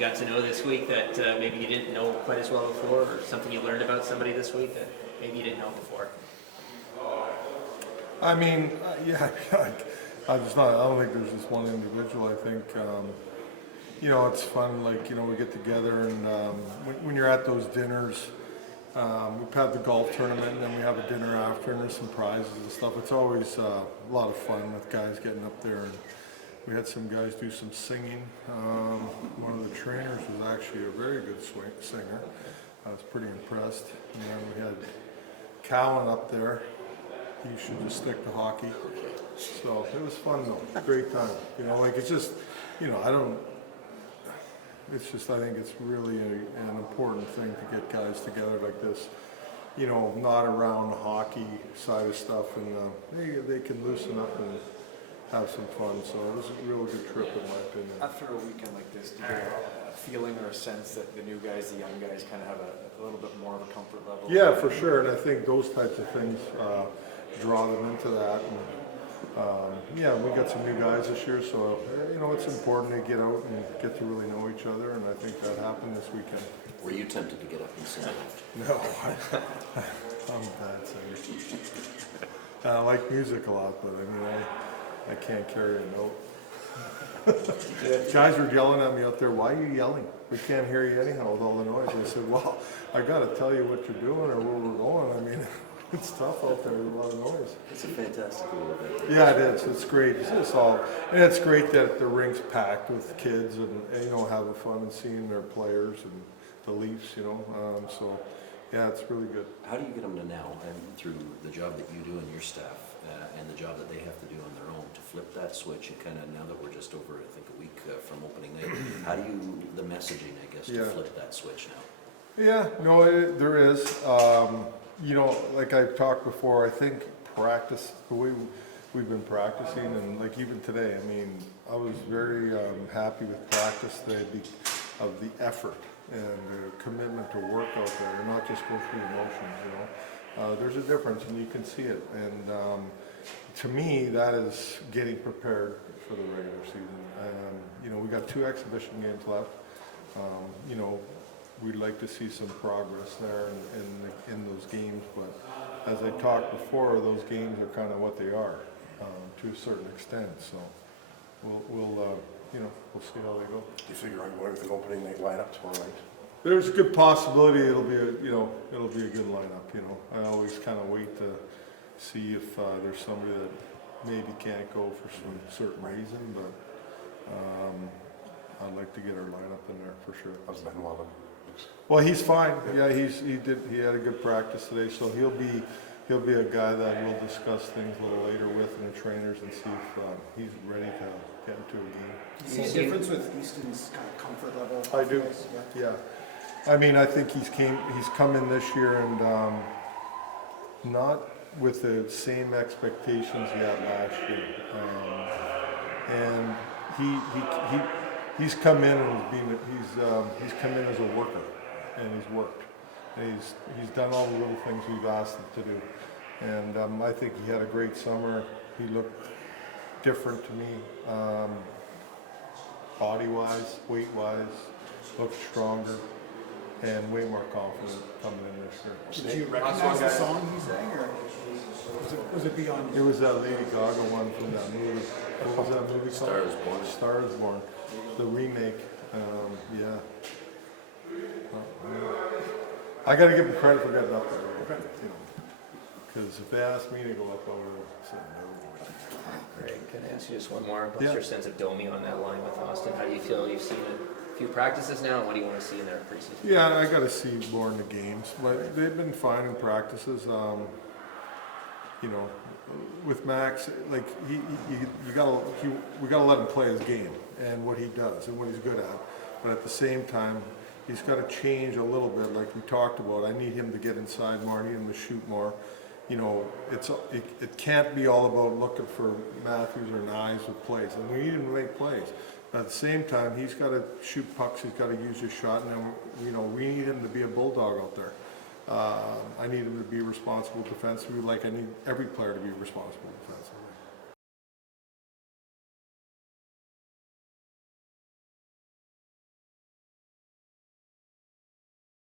got to know this week that maybe you didn't know quite as well before, or something you learned about somebody this week that maybe you didn't know before? I mean, yeah, I don't think there's just one individual. I think, it's fun, like, we get together and when you're at those dinners, we've had the golf tournament and then we have a dinner after and there's some prizes and stuff. It's always a lot of fun with guys getting up there, and we had some guys do some singing. One of the trainers was actually a very good singer. I was pretty impressed. And then we had Cowan up there. He should just stick to hockey. So it was fun though, great time. It's just, I think it's really an important thing to get guys together like this, not around the hockey side of stuff, and they can loosen up and have some fun. So it was a real good trip in my opinion. After a weekend like this, do you get a feeling or a sense that the new guys, the young guys kind of have a little bit more of a comfort level? Yeah, for sure, and I think those types of things draw them into that. And, we got some new guys this year, so it's important to get out and get to really know each other, and I think that happened this weekend. Were you tempted to get up and sing? No, I'm a bad singer. I like music a lot, but I can't carry a note. Guys were yelling at me out there, "Why are you yelling? We can't hear you anyhow with all the noise." I said, "Well, I got to tell you what you're doing or where we're going. It's tough out there with a lot of noise." It's a fantastic little event. Yeah, it is. It's great. And it's great that the rink's packed with kids and having fun and seeing their players and the Leafs. So yeah, it's really good. How do you get them to now, and through the job that you do and your staff, and the job that they have to do on their own, to flip that switch and kind of, now that we're just over, I think, a week from opening night, how do you, the messaging, I guess, to flip that switch now? Yeah, no, there is. Like I've talked before, I think practice, the way we've been practicing, and like even today, I was very happy with practice today of the effort and the commitment to work out there and not just go through the motions. There's a difference and you can see it. And to me, that is getting prepared for the regular season. We got 2 exhibition games left. We'd like to see some progress there in those games, but as I talked before, those games are kind of what they are to a certain extent. So we'll see how they go. Do you figure on going with an opening night lineup tomorrow night? There's a good possibility it'll be a good lineup. I always kind of wait to see if there's somebody that maybe can't go for some certain reason, but I'd like to get our lineup in there for sure. How's Ben Wallen? Well, he's fine. Yeah, he had a good practice today, so he'll be a guy that we'll discuss things a little later with and the trainers and see if he's ready to get into a game. Do you see a difference with Easton's kind of comfort level? I do. Yeah. I think he's come in this year and not with the same expectations he had last year, and he's come in and he's come in as a worker, and he's worked, and he's done all the little things we've asked him to do, and I think he had a great summer. He looked different to me, body-wise, weight-wise, looked stronger, and way more confident coming in this year. Did you recognize the song he sang, or was it beyond? It was that Lady Gaga one from that movie. What was that movie called? Star is Born. Star is Born. The remake. Yeah. I got to give him credit for getting up there. Because if they asked me to go up, I would have said no. Greg, can I ask you just one more? What's Yeah. your sense of Domi on that line with Austin? How do you feel? You've seen a few practices now, and what do you want to see in their preseason? Yeah, I got to see more in the games, but they've been fine in practices. With Max, like we gotta let him play his game and what he does and what he's good at. But at the same time, he's got to change a little bit, like we talked about. I need him to get inside more. I need him to shoot more. It can't be all about looking for Matthews or Knives with plays, and we need him to make plays. But at the same time, he's got to shoot pucks. He's got to use his shot, and then we need him to be a bulldog out there. I need him to be responsible defensively, like I need every player to be responsible defensively.